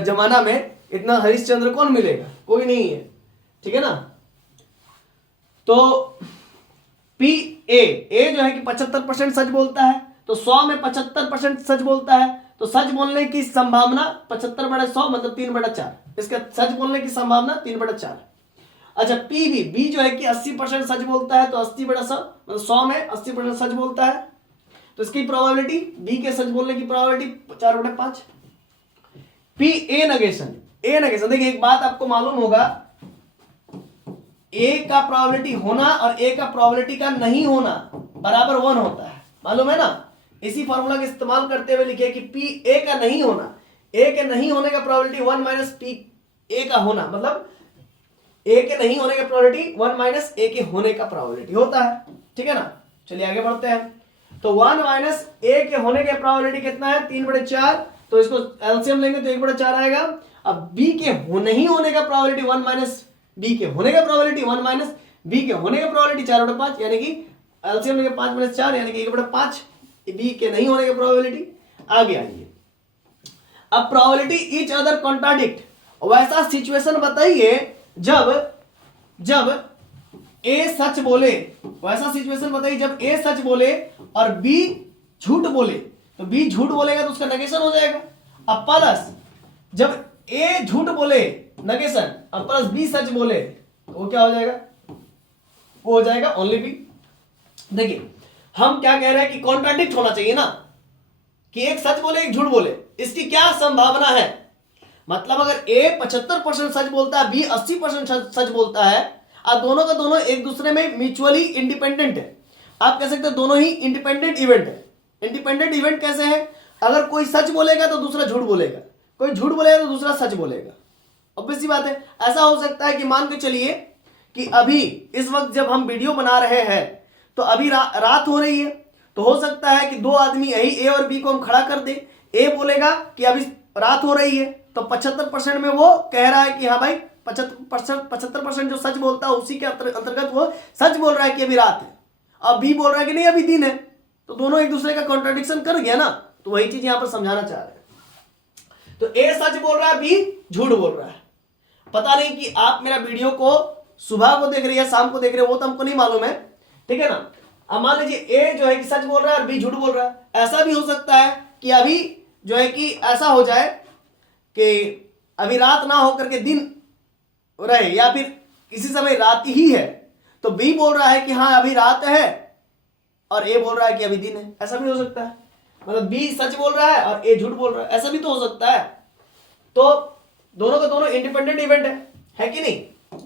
जमाना में इतना हरिश्चंद्र कौन मिलेगा, कोई नहीं है, ठीक है ना। तो पी ए जो है कि 75% सच बोलता है, तो 100 में 75% सच बोलता है, तो सच बोलने की संभावना 75/100 मतलब 3/4, इसका सच बोलने की संभावना 3/4। अच्छा बी जो है कि 80% सच बोलता है, तो 80/100 मतलब 100 में 80% सच बोलता है, तो इसकी प्रोबेबिलिटी, बी के सच बोलने की प्रोबेबिलिटी 4/5। पी ए नेगेशन, देखिए एक बात आपको मालूम होगा, ए का प्रोबेबिलिटी होना और ए का प्रोबेबिलिटी का नहीं होना बराबर 1 होता है, मालूम है ना। इसी फॉर्मूला का इस्तेमाल करते हुए लिखे कि पी ए का नहीं होना, ए के नहीं होने का प्रोबेबिलिटी 1 माइनस पी ए का होना, मतलब ए के नहीं होने का प्रोबेबिलिटी 1 माइनस ए के होने का प्रोबेबिलिटी होता है, ठीक है ना। चलिए आगे बढ़ते हैं। तो 1 माइनस ए के होने का प्रोबेबिलिटी कितना है, 3/4, तो इसको एलसीएम लेंगे तो 1/4 आएगा। अब बी के नहीं होने का प्रोबेबिलिटी 1 माइनस बी के होने का प्रोबेबिलिटी 1 माइनस बी के होने का प्रोबेबिलिटी 4/5, यानी कि एलसीएम लेंगे 5 - 4 यानी कि 1/5 बी के नहीं होने का प्रोबेबिलिटी। आगे आइए, अब प्रोबेबिलिटी ईच अदर कॉन्ट्राडिक्ट, वैसा सिचुएशन बताइए जब ए सच बोले, वैसा सिचुएशन बताइए जब ए सच बोले और बी झूठ बोले, तो बी झूठ बोलेगा तो उसका नेगेशन हो जाएगा। अब प्लस जब ए झूठ बोले नेगेशन और प्लस बी सच बोले, तो वो क्या हो जाएगा, वो हो जाएगा ओनली बी। देखिए हम क्या कह रहे हैं कि कॉन्ट्राडिक्ट होना चाहिए ना, कि एक सच बोले एक झूठ बोले, इसकी क्या संभावना है, मतलब अगर ए 75% सच बोलता है, बी 80% सच बोलता है, और दोनों का दोनों एक दूसरे में म्यूचुअली इंडिपेंडेंट है, आप कह सकते हैं दोनों ही इंडिपेंडेंट इवेंट है। इंडिपेंडेंट इवेंट कैसे है, अगर कोई सच बोलेगा तो दूसरा झूठ बोलेगा, कोई झूठ बोलेगा तो दूसरा सच बोलेगा, ऑब्वियस सी बात है। ऐसा हो सकता है कि मान के चलिए कि अभी इस वक्त जब हम वीडियो बना रहे हैं तो अभी रात हो रही है, तो हो सकता है कि दो आदमी यही ए और बी को हम खड़ा कर दे। ए बोलेगा कि अभी रात हो रही है, तो 75% में वो कह रहा है कि हाँ भाई 75% जो सच बोलता है उसी के अंतर्गत वो सच बोल रहा है कि अभी रात है। अब बी बोल रहा है कि नहीं अभी दिन है, तो दोनों एक दूसरे का कॉन्ट्रडिक्शन कर गया ना। तो वही चीज यहां पर समझाना चाह रहे हैं। तो ए सच बोल रहा है, बी झूठ बोल रहा है। पता नहीं कि आप मेरा वीडियो को सुबह को देख रहे हैं या शाम को देख रहे हैं, वो तो हमको नहीं मालूम है, ठीक है ना। अब मान लीजिए ए जो है कि सच बोल रहा है और बी झूठ बोल रहा है। ऐसा भी हो सकता है कि अभी जो है कि ऐसा हो जाए कि अभी रात ना होकर के दिन रहे, या फिर किसी समय रात ही है, तो बी बोल रहा है कि हाँ अभी रात है और ए बोल रहा है कि अभी दिन है। ऐसा भी हो सकता है, मतलब बी सच बोल रहा है और ए झूठ बोल रहा है, ऐसा भी तो हो सकता है। तो दोनों का दोनों इंडिपेंडेंट इवेंट है कि नहीं।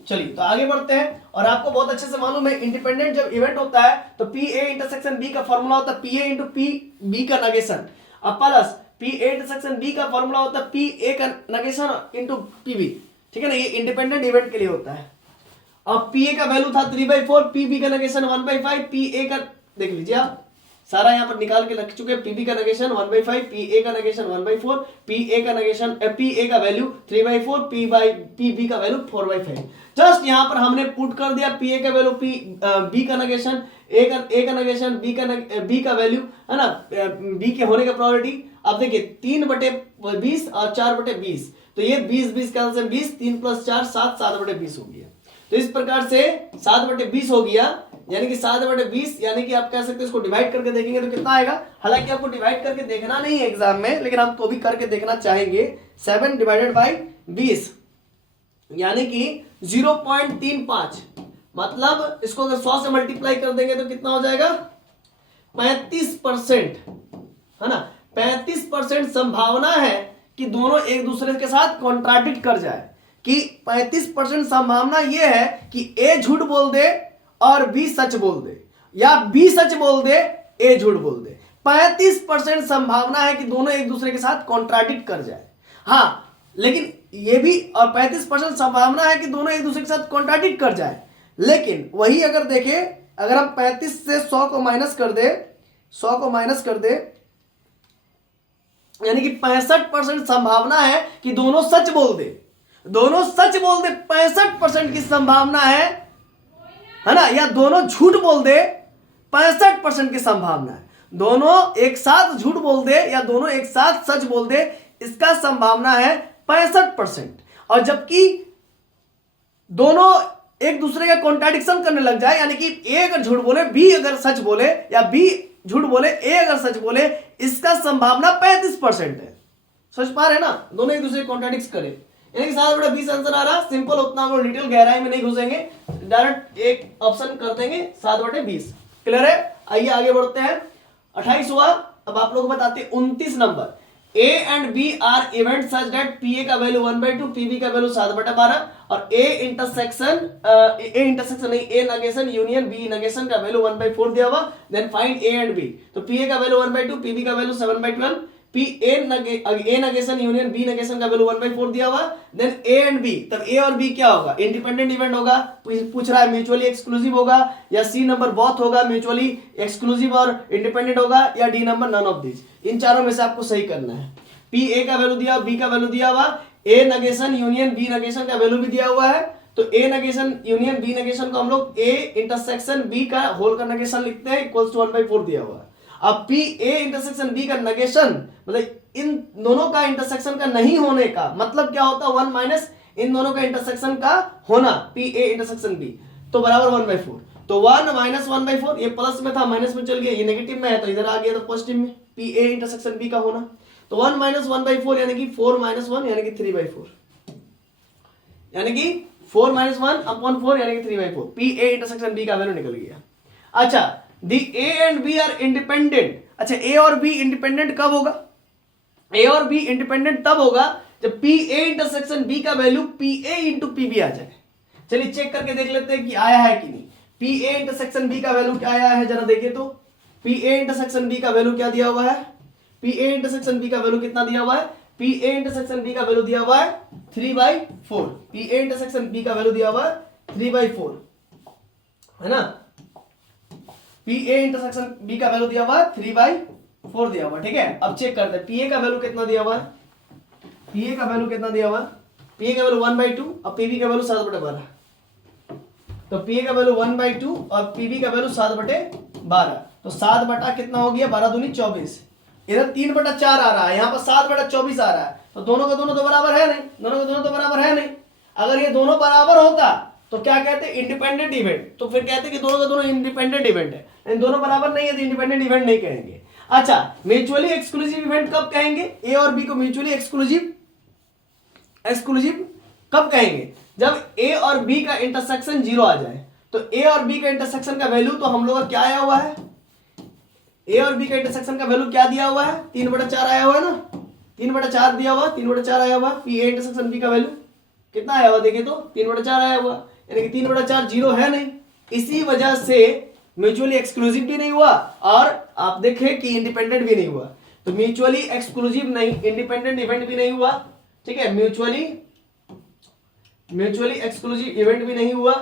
चलिए तो आगे बढ़ते हैं। और आपको बहुत अच्छे से मालूम है इंडिपेंडेंट जब इवेंट होता है तो पी ए इंटरसेक्शन बी का फॉर्मूला होता है P A into P B का नेगेशन, अब plus P A intersection B का फॉर्मूला होता है पी ए का नेगेशन इंटू पी बी, ठीक है ना। ये इंडिपेंडेंट इवेंट के लिए होता है। अब पी ए का वैल्यू था 3/4, पी बी का नेगेशन 1/5, पी ए का देख लीजिए आप सारा यहां पर निकाल के रख चुके हैं। पीबी का नेगेशन 1/5, पी ए का नेगेशन 1/4, पी ए का नेगेशन पी ए का वैल्यू 3/4, पी बी का वैल्यू 4/5। जस्ट यहां पर हमने पुट कर दिया पी ए का वैल्यू, बी का नेगेशन, ए का नेगेशन, बी का वैल्यू, है ना, बी के होने का प्रोबेबिलिटी। अब देखिए 3/20 और 4/20, तो ये 20 कैंसिल 20, 3 + 4 7, 7/20 हो गया। तो इस प्रकार से 7/20 हो गया, यानी कि 7/20, यानी कि आप कह सकते हैं इसको डिवाइड करके देखेंगे तो कितना आएगा। हालांकि आपको डिवाइड करके देखना नहीं है एग्जाम में, लेकिन हम तो भी करके देखना चाहेंगे। 7/20 यानी कि 0.35, मतलब इसको अगर 100 से मल्टीप्लाई कर देंगे तो कितना हो जाएगा 35%, है ना। 35% संभावना है कि दोनों एक दूसरे के साथ कॉन्ट्राडिक्ट कर जाए, कि 35% संभावना यह है कि ए झूठ बोल दे और बी सच बोल दे, या बी सच बोल दे ए झूठ बोल दे। 35% संभावना है कि दोनों एक दूसरे के साथ कॉन्ट्राडिक्ट कर जाए। हाँ, लेकिन ये भी, और 35% संभावना है कि दोनों एक दूसरे के साथ कॉन्ट्राडिक्ट कर जाए। लेकिन वही अगर देखें, अगर हम 35 से 100 को माइनस कर दे, 100 को माइनस कर दे, यानी कि 65% संभावना है कि दोनों सच बोल दे, दोनों सच बोल दे 65% की संभावना है ना, या दोनों झूठ बोल दे 65% की संभावना है। दोनों एक साथ झूठ बोल दे या दोनों एक साथ सच बोल दे, इसका संभावना है 65%। और जबकि दोनों एक दूसरे का कॉन्ट्राडिक्शन करने लग जाए, यानी कि ए अगर झूठ बोले बी अगर सच बोले, या बी झूठ बोले ए अगर सच बोले, इसका संभावना 35% है। सोच पा रहे ना, दोनों एक दूसरे को कॉन्ट्राडिक्ट करे, यानी कि 7/20 आंसर आ रहा। सिंपल, उतना हम लोग डिटेल गहराई में नहीं घुसेंगे, डायरेक्ट एक ऑप्शन कर देंगे 7/20। क्लियर है। आइए आगे बढ़ते हैं। 28 हुआ। अब आप लोग बताते हैं 29 नंबर। A and B are event such that P A का वैल्यू 1/2, पी बी का वैल्यू 7/12 और ए इंटरसेक्शन नहीं, A negation union B negation का वैल्यू 1/4 दिया हुआ। Then find A and B, तो पी ए का वैल्यू 1/2, पी बी का value 7/12, A negation union B negation का वैल्यू 1/4 दिया हुआ। देन ए एंड बी, तब ए और बी क्या होगा, इंडिपेंडेंट इवेंट होगा, पूछ रहा है म्यूचुअली एक्सक्लूसिव होगा, या सी नंबर बोथ होगा, म्यूचुअली एक्सक्लूसिव और इंडिपेंडेंट होगा, या D number none of this. इन चारों में से आपको सही करना है। पी ए का वैल्यू दिया, बी का वैल्यू दिया हुआ, ए नेगेशन यूनियन बी नेगेशन का वैल्यू भी दिया हुआ है। तो ए नेगेशन यूनियन बी नेगेशन को हम लोग ए इंटरसेक्शन बी का होल का नेगेशन लिखते हैं, इक्वल्स टू 1/4 दिया हुआ है। अब पी ए इंटरसेक्शन बी का नेगेशन, मतलब इन दोनों का इंटरसेक्शन का नहीं होने का मतलब क्या होता है, 1 माइनस इन दोनों का इंटरसेक्शन का होना, पी ए इंटरसेक्शन बी, तो बराबर 1/4। तो 1 माइनस 1/4, ये प्लस में था माइनस में चल गया, ये नेगेटिव में है तो इधर आ गया तो पॉजिटिव में, पी ए इंटरसेक्शन बी का होना। तो 1 माइनस 1/4 यानी कि 4 माइनस 1 यानी कि 3/4, यानी कि 4 माइनस 1/4 यानी कि 3/4। पी ए इंटरसेक्शन बी का वैल्यू निकल गया। अच्छा, the A and B are independent. अच्छा, ए और बी इंडिपेंडेंट कब होगा, ए और बी इंडिपेंडेंट तब होगा जब पी ए इंटरसेक्शन बी का value P A into P B आ जाए। चलिए चेक करके देख लेते हैं कि आया है कि नहीं। पी ए इंटरसेक्शन बी का वैल्यू क्या आया है, जरा देखिए तो। पी ए इंटरसेक्शन बी का वैल्यू क्या दिया हुआ है, पी ए इंटरसेक्शन बी का वैल्यू कितना दिया हुआ है पी ए इंटरसेक्शन बी का वैल्यू दिया हुआ है 3/4, पी ए इंटरसेक्शन बी का वैल्यू दिया हुआ है 3/4, है ना। पी ए इंटरसेक्शन बी का वैल्यू दिया हुआ है 3/4 दिया हुआ, ठीक है। अब चेक करते हैं पी ए का वैल्यू कितना दिया हुआ है, पी ए का वैल्यू कितना दिया हुआ है, पी ए का वैल्यू 1/2 और पीबी का वैल्यू 7/12, तो पी ए का वैल्यू 1/2 और पीबी का वैल्यू 7/12, तो 7 बटा कितना हो गया, 12 दूनी 24, इधर 3/4 आ रहा है, यहाँ पर 7/24 आ रहा है, तो दोनों का दोनों तो बराबर है नहीं, दोनों का दोनों तो बराबर है नहीं। अगर ये दोनों बराबर होता तो क्या कहते हैं, इंडिपेंडेंट इवेंट, तो फिर कहते कि दोनों का दोनों इंडिपेंडेंट इवेंट है, इन दोनों बराबर नहीं है तो इंडिपेंडेंट इवेंट नहीं कहेंगे। अच्छा, म्यूचुअली एक्सक्लूसिव इवेंट कब कहेंगे, ए और बी को म्यूचुअली एक्सक्लूसिव कब कहेंगे, जब ए और बी का इंटरसेक्शन 0 आ जाए। तो ए और बी का इंटरसेक्शन का वैल्यू तो हम लोग का क्या आया हुआ है, ए और बी का इंटरसेक्शन का वैल्यू क्या दिया हुआ है, 3/4 आया हुआ है ना, 3/4 दिया हुआ, 3/4 आया हुआ, पी ए इंटरसेक्शन बी का वैल्यू कितना आया हुआ, देखिए तो 3/4 आया हुआ, यानी कि 3/4 0 है नहीं, इसी वजह से म्यूचुअली एक्सक्लूसिव भी नहीं हुआ और आप देखें कि इंडिपेंडेंट भी नहीं हुआ। तो म्यूचुअली एक्सक्लूसिव नहीं, इंडिपेंडेंट इवेंट भी नहीं हुआ, ठीक है, म्यूचुअली एक्सक्लूसिव इवेंट भी नहीं हुआ।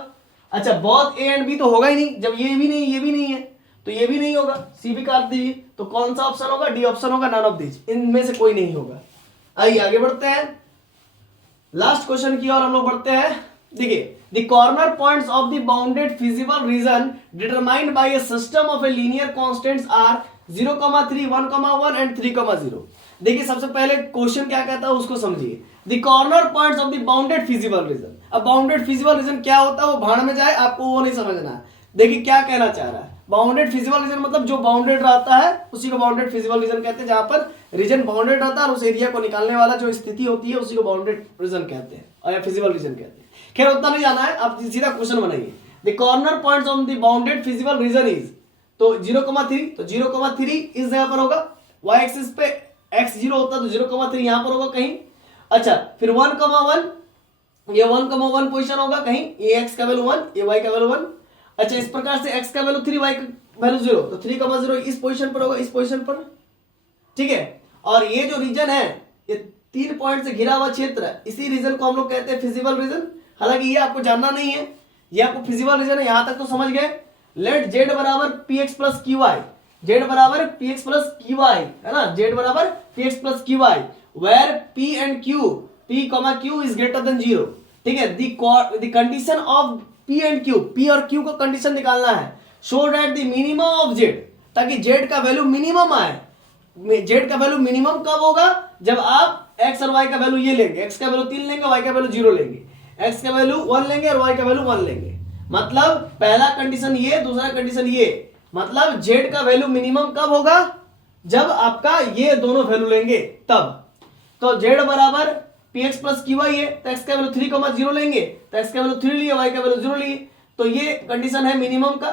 अच्छा, बोथ ए एंड बी तो होगा ही नहीं, जब ये भी नहीं ये भी नहीं है तो ये भी नहीं होगा, सी भी काट दीजिए, तो कौन सा ऑप्शन होगा, डी ऑप्शन होगा, नन ऑफ दिस, इनमें से कोई नहीं होगा। आइए आगे बढ़ते हैं, लास्ट क्वेश्चन की ओर हम लोग बढ़ते हैं। देखिए, the corner points of the bounded feasible region determined by a system of a linear constants are 0,3, 1,1 and 3,0। देखिए, सबसे पहले क्वेश्चन क्या कहता है उसको समझिए। The corner points of the bounded feasible reason, अब बाउंडेड फिजिबल रीजन क्या होता है वो भाड़ में जाए, आपको वो नहीं समझना। देखिए क्या कहना चाह रहा है, बाउंडेड फिजिबल रीजन मतलब जो बाउंडेड रहता है उसी को बाउंडेड फिजिबल रीजन कहते हैं, जहां पर रीजन बाउंडेड रहता है और उस एरिया को निकालने वाला जो स्थिति होती है उसी को बाउंडेड रीजन कहते हैं और या फिजिबल रीजन कहते हैं। खैर उतना नहीं जाना है, आप सीधा क्वेश्चन बनाइए। The corner points of the bounded feasible reason is, तो 0,3, तो 0,3 इस जगह पर होगा, y एक्सिस पे x 0 होता है तो 0,3 यहां पर होगा कहीं। अच्छा, फिर 1,1, ये 1,1 पोजीशन होगा कहीं, ये x का वैल्यू 1, ये y का वैल्यू 1। अच्छा, इस प्रकार से x का वैल्यू 3, y का वैल्यू 0, तो 3,0 इस पोजीशन पर होगा, इस पोजीशन पर, ठीक है। और ये जो रीजन है ये 3 पॉइंट से घिरा हुआ क्षेत्र है, इसी रीजन को हम लोग कहते हैं फिजिबल रीजन। हालांकि ये आपको जानना नहीं है, ये आपको फिजिबल रीजन है, यहां तक तो समझ गए। लेट z बराबर px plus q y, z बराबर px प्लस क्यू वाई, है ना, z बराबर px plus q y, where p and q, p, q is greater than 0, ठीक है। The condition of p and q, p और q को condition निकालना है, show that the minimum of z, ताकि z का वैल्यू मिनिमम आए। z का वैल्यू मिनिमम कब होगा, जब आप x और y का वैल्यू ये लेंगे, x का वैल्यू 3 लेंगे, y का वैल्यू 0 लेंगे, x का वैल्यू 1 लेंगे और y का वैल्यू 1 लेंगे। मतलब पहला कंडीशन ये, दूसरा कंडीशन ये, मतलब z का वैल्यू मिनिमम कब होगा, जब आपका ये दोनों वैल्यू लेंगे तब। तो z बराबर px प्लस क्यू वाई है, तो x का वैल्यू 3,0 लेंगे, तो x का वैल्यू 3 लिए, y का वैल्यू 0 लिए, तो ये कंडीशन है मिनिमम का,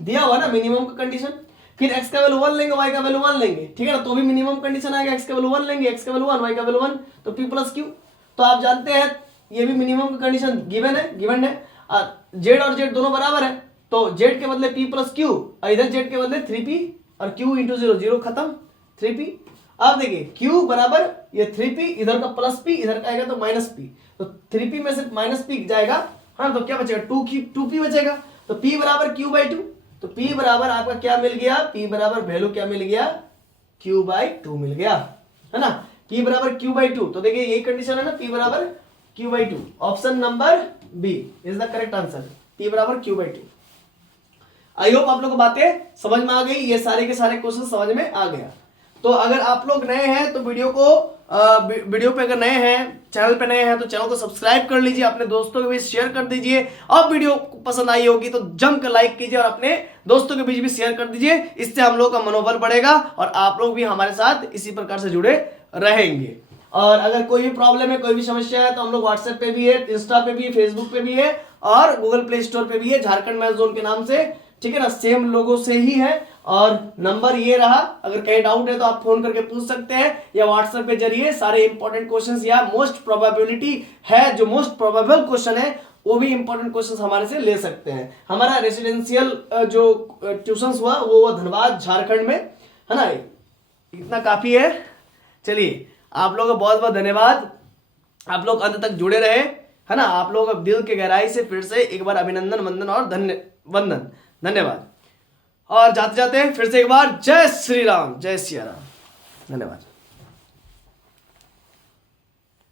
दिया हुआ ना मिनिमम का कंडीशन। फिर x का वैल्यू 1 लेंगे, y का वैल्यू 1 लेंगे, ठीक है ना, तो भी मिनिमम कंडीशन आएगा, x का वैल्यू 1 लेंगे, x का वैल्यू 1, y का वैल्यू 1, तो p प्लस q। तो आप जानते हैं ये भी मिनिमम का कंडीशन गिवन है। z और z दोनों बराबर है, तो z के बदले p प्लस q और इधर z के बदले 3p और q इंटू 0, 0 खत्म, 3p। अब देखिए q बराबर ये 3p, इधर का प्लस p, इधर का आएगा तो माइनस p, तो 3p में से माइनस p जाएगा, हाँ, तो क्या बचेगा, 2p बचेगा, तो p बराबर q/2, तो p बराबर आपका क्या मिल गया, p बराबर वैल्यू क्या मिल गया, q/2 मिल गया, है ना, p बराबर q/2। तो देखिए यही कंडीशन है ना, p बराबर q/2, option number B is the correct answer, p बराबर q/2। आई होप आप लोग को बातें समझ में आ गई, ये सारे के सारे क्वेश्चन समझ में आ गया। तो अगर आप लोग नए हैं तो वीडियो पे अगर नए हैं, चैनल पे नए हैं तो चैनल को सब्सक्राइब कर लीजिए, अपने दोस्तों के बीच शेयर कर दीजिए, और वीडियो पसंद आई होगी तो जमकर लाइक कीजिए और अपने दोस्तों के बीच भी शेयर कर दीजिए। इससे हम लोग का मनोबल बढ़ेगा और आप लोग भी हमारे साथ इसी प्रकार से जुड़े रहेंगे। और अगर कोई भी प्रॉब्लम है, कोई भी समस्या है, तो हम लोग व्हाट्सएप पे भी है, इंस्टा पे भी है, फेसबुक पे भी है और गूगल प्ले स्टोर पे भी है, झारखंड मैथ जोन के नाम से, ठीक है ना, सेम लोगो से ही है। और नंबर ये रहा, अगर कहीं डाउट है तो आप फोन करके पूछ सकते हैं या व्हाट्सएप के जरिए सारे इंपॉर्टेंट क्वेश्चंस या मोस्ट प्रोबेबिलिटी है, जो मोस्ट प्रोबेबल क्वेश्चन है वो भी इंपॉर्टेंट क्वेश्चंस हमारे से ले सकते हैं। हमारा रेसिडेंशियल जो ट्यूशंस हुआ वो धनबाद झारखंड में, है ना, इतना काफी है। चलिए आप लोगों का बहुत बहुत धन्यवाद, आप लोग अंत तक जुड़े रहे, है ना। आप लोगों का दिल के गहराई से फिर से एक बार अभिनंदन, वंदन और वंदन, धन्यवाद। और जाते जाते फिर से एक बार जय श्री राम, जय सिया राम, धन्यवाद।